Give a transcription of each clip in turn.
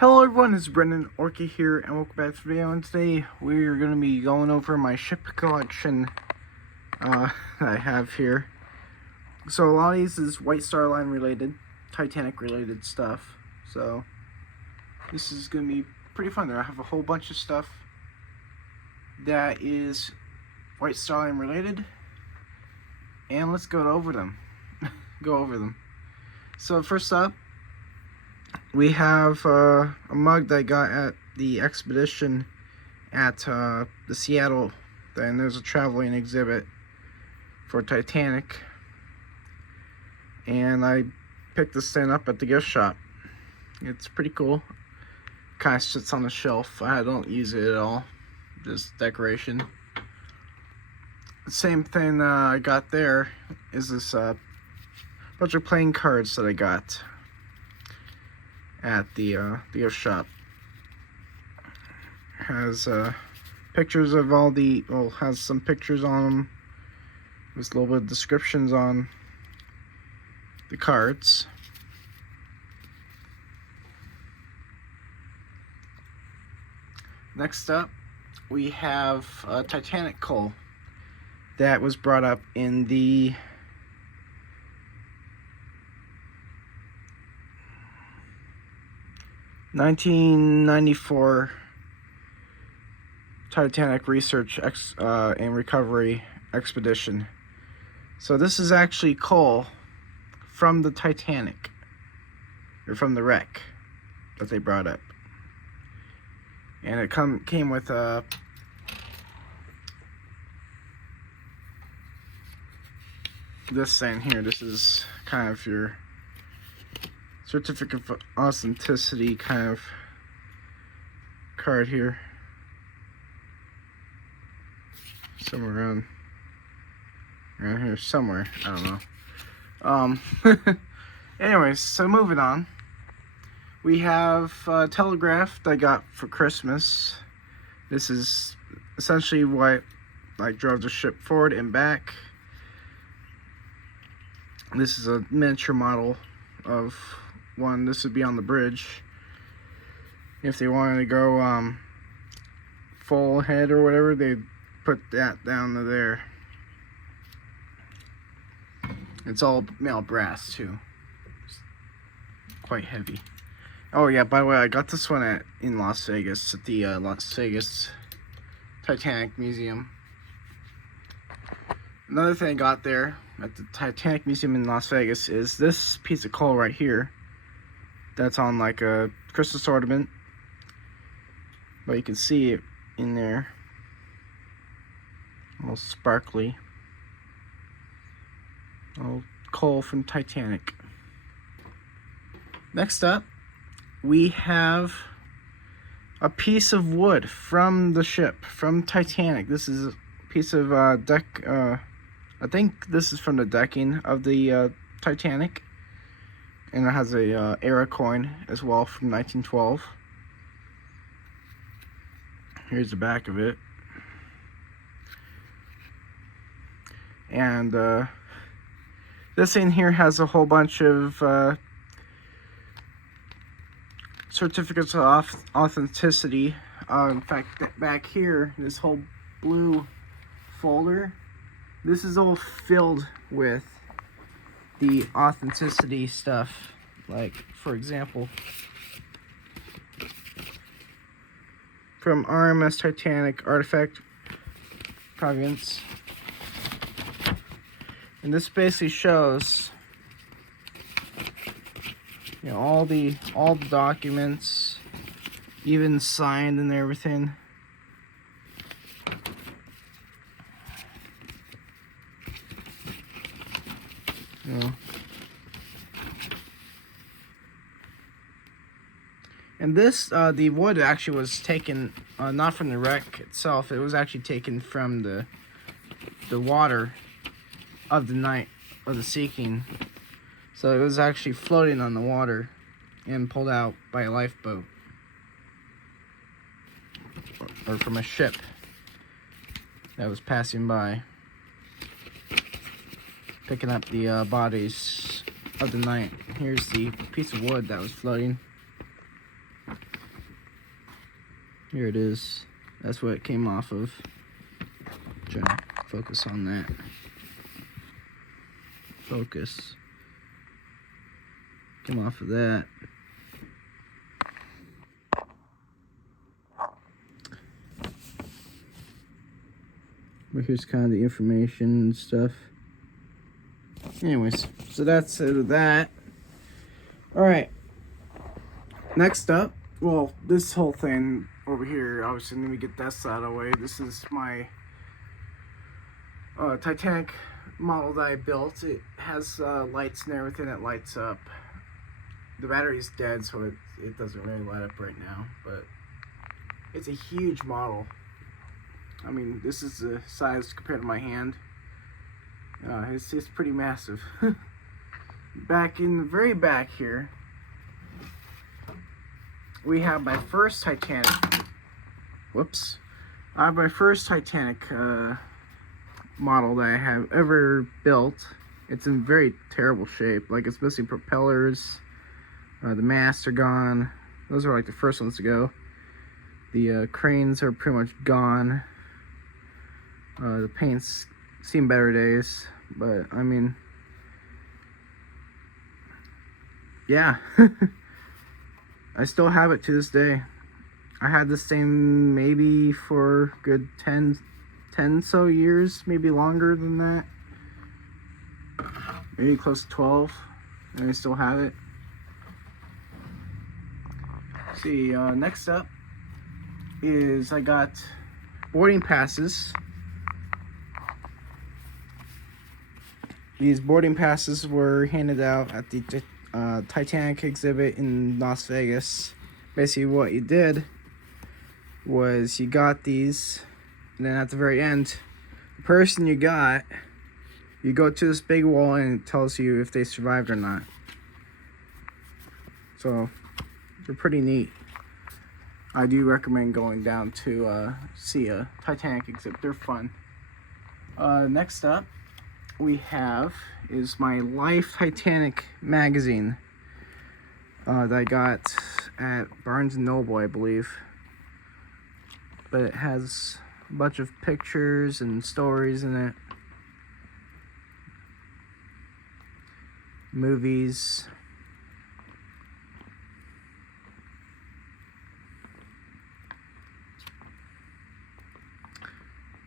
Hello everyone, it's Brendan Orky here, and welcome back to the video. And today we're going to be going over my ship collection that I have here. So a lot of these is White Star Line related, Titanic related stuff. So this is going to be pretty fun. I have a whole bunch of stuff that is White Star Line related, and let's go over them. So first up, we have a mug that I got at the expedition at the Seattle. Then there's a traveling exhibit for Titanic, and I picked this thing up at the gift shop. It's pretty cool. Kind of sits on the shelf. I don't use it at all, just decoration. The same thing I got there is this bunch of playing cards that I got at the gift shop. Has pictures of all the, has some pictures on them. There's a little bit of descriptions on the cards. Next up, we have Titanic coal that was brought up in the '94 Titanic research and recovery expedition. So this is actually coal from the Titanic, or from the wreck that they brought up, and it came with this thing here. This is kind of your certificate of authenticity kind of card here. Somewhere around here somewhere. I don't know. Anyways, so moving on. We have a telegraph that I got for Christmas. This is essentially what drove the ship forward and back. This is a miniature model of one. This would be on the bridge if they wanted to go full head or whatever. They'd put that down to there. It's all male brass too. It's quite heavy. Oh yeah, by the way, I got this one in Las Vegas at the Las Vegas Titanic Museum. Another thing I got there at the Titanic Museum in Las Vegas is this piece of coal right here. That's on like a Christmas ornament, but you can see it in there, all sparkly. All coal from Titanic. Next up, we have a piece of wood from the ship, from Titanic. This is a piece of deck. I think this is from the decking of the Titanic, and it has a era coin as well from 1912. Here's the back of it, and this in here has a whole bunch of certificates of authenticity. In fact, back here, this whole blue folder, this is all filled with the authenticity stuff. Like, for example, from RMS Titanic Artifact Provenance. And this basically shows, you know, all the documents, even signed and everything. You know. And this, the wood actually was taken not from the wreck itself. It was actually taken from the water of the night of the sinking. So it was actually floating on the water and pulled out by a lifeboat or from a ship that was passing by, picking up the bodies of the night. Here's the piece of wood that was floating. Here it is. That's what it came off of. Trying to focus on that. Focus. Came off of that. But here's kind of the information and stuff. Anyways, so that's it of that. Alright. Next up, well, this whole thing over here, obviously, let me get this out of the way. This is my Titanic model that I built. It has lights and everything that lights up. The battery's dead, so it doesn't really light up right now, but it's a huge model. I mean, this is the size compared to my hand. It's pretty massive. Back in the very back here, we have my first Titanic. Whoops. I have my first Titanic model that I have ever built. It's in very terrible shape. Like, it's missing propellers. The masts are gone. Those are like the first ones to go. The cranes are pretty much gone. The paint's seen better days, but I mean, yeah. I still have it to this day. I had this thing maybe for good 10 so years, maybe longer than that. Maybe close to 12, and I still have it. Let's see, next up is I got boarding passes. These boarding passes were handed out at the Titanic exhibit in Las Vegas. Basically what you did was you got these, and then at the very end, the person you got, you go to this big wall and it tells you if they survived or not. So they're pretty neat. I do recommend going down to see a Titanic exhibit. They're fun. Next up we have is my Life Titanic magazine that I got at Barnes & Noble, I believe. But it has a bunch of pictures and stories in it. Movies.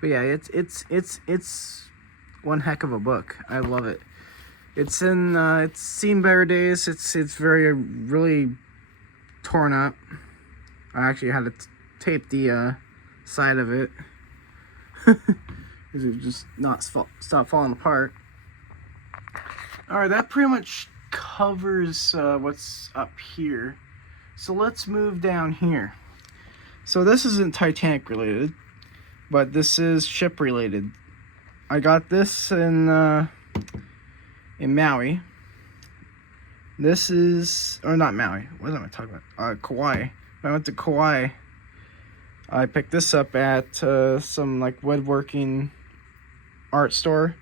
But yeah, it's one heck of a book. I love it. It's seen better days. It's really torn up. I actually had to tape the side of it because it just stop falling apart. All right, that pretty much covers what's up here. So let's move down here. So this isn't Titanic related, but this is ship related. I got this in Maui. This is, or not Maui. What am I talking about? Kauai. When I went to Kauai, I picked this up at some like woodworking art store,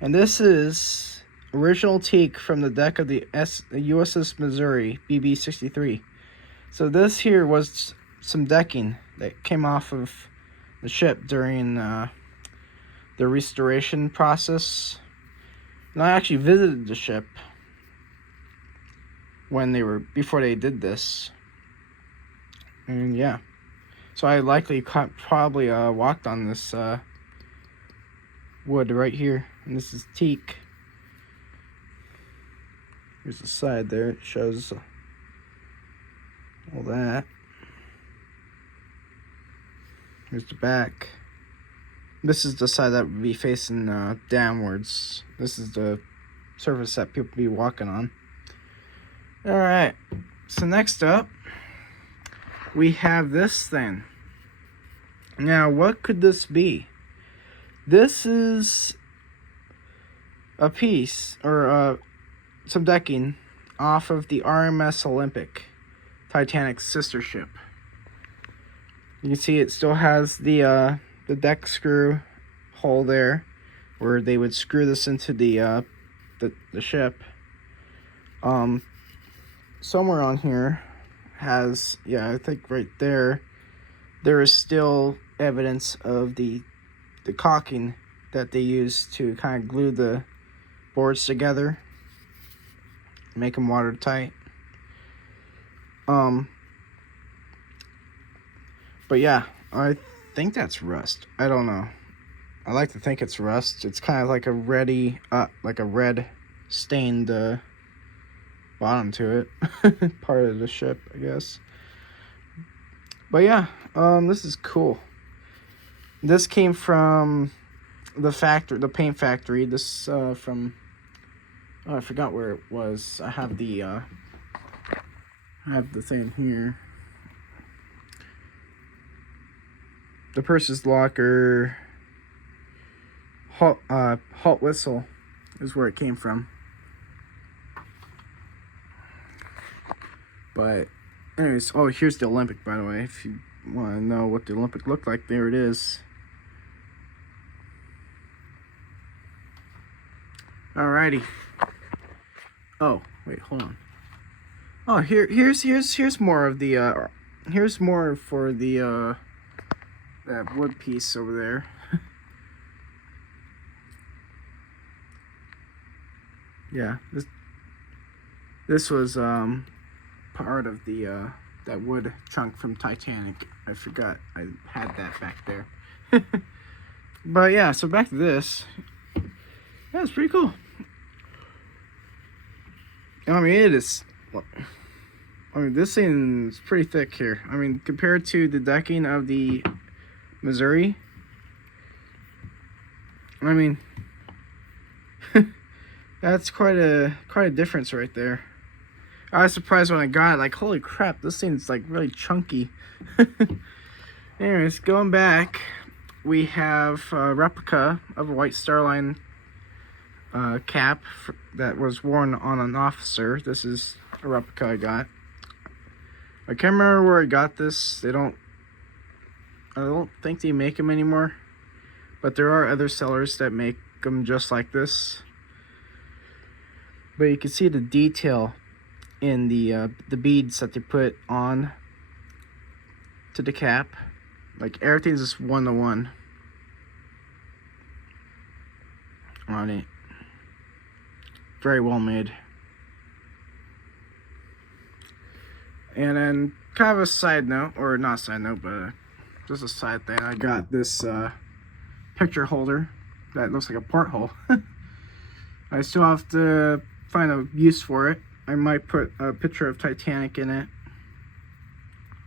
and this is original teak from the deck of the USS Missouri BB-63. So this here was some decking that came off of the ship during the restoration process. And I actually visited the ship before they did this. And yeah, so I likely probably walked on this wood right here, and this is teak. Here's the side there. It shows all that. Here's the back. This is the side that would be facing downwards. This is the surface that people be walking on. Alright, so next up, we have this thing. Now, what could this be? This is a piece, or some decking, off of the RMS Olympic, Titanic's sister ship. You can see it still has the deck screw hole there, where they would screw this into the ship. Somewhere on here has, yeah, I think right there there is still evidence of the caulking that they use to kind of glue the boards together, make them watertight. But yeah, I think that's rust. I don't know. I like to think it's rust. It's kind of like a red stained bottom to it, part of the ship, I guess. But yeah, this is cool. This came from the paint factory. This from, oh, I forgot where it was. I have the thing here. The Purser's Locker Halt Whistle is where it came from. But anyways, oh, here's the Olympic, by the way. If you want to know what the Olympic looked like, there it is. Alrighty. Oh, wait, hold on. Oh, here's more of the here's more for the that wood piece over there. Yeah, this was part of the that wood chunk from Titanic. I forgot I had that back there. But yeah, so back to this. Yeah, it's pretty cool. I mean, it is. I mean, this thing is pretty thick here. I mean, compared to the decking of the Missouri, I mean, that's quite a difference right there. I was surprised when I got it. Like, holy crap, this thing's like really chunky. Anyways, going back, we have a replica of a White Star Line cap that was worn on an officer. This is a replica I got. I can't remember where I got this. I don't think they make them anymore, but there are other sellers that make them just like this. But you can see the detail in the beads that they put on to the cap. Like, everything's just 1-to-1 on it. Very well made. And then, kind of a side note, or not a side note, but just a side thing. I got this picture holder that looks like a porthole. I still have to find a use for it. I might put a picture of Titanic in it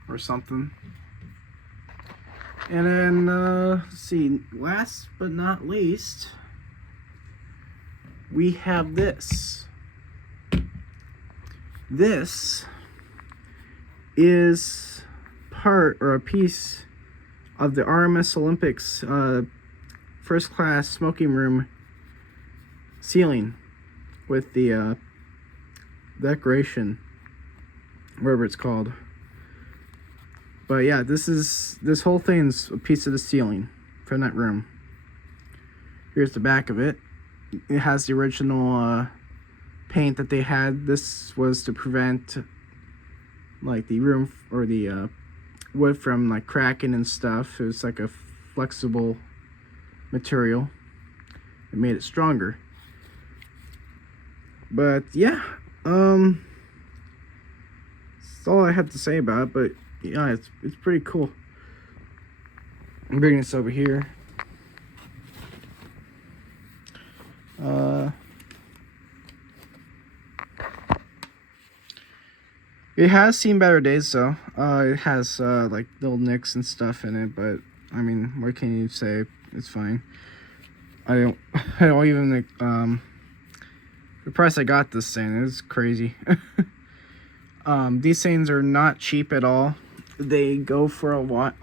or something. And then, let's see, last but not least, we have this. This is part or a piece of the RMS Olympics first class smoking room ceiling with the decoration, whatever it's called. But yeah, this whole thing's a piece of the ceiling from that room. Here's the back of it. It has the original paint that they had. This was to prevent like the room or the wood from like cracking and stuff. It was like a flexible material. It made it stronger. But yeah, that's all I have to say about it. But yeah, it's pretty cool. I'm bringing this over here. It has seen better days, though. It has like little nicks and stuff in it, but I mean, what can you say? It's fine. I don't even the price I got this thing is crazy. These things are not cheap at all. They go for a lot.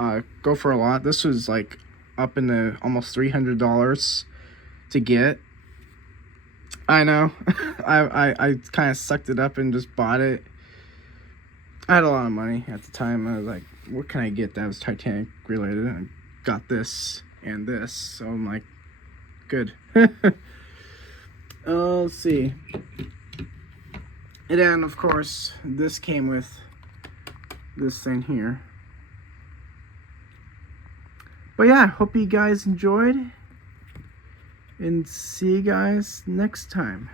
This was like up in the almost $300 to get. I know. I kind of sucked it up and just bought it. I had a lot of money at the time. I was like, what can I get that was Titanic related? I got this and this, so I'm like, good. Let's see. And then, of course, this came with this thing here. But yeah, hope you guys enjoyed. And see you guys next time.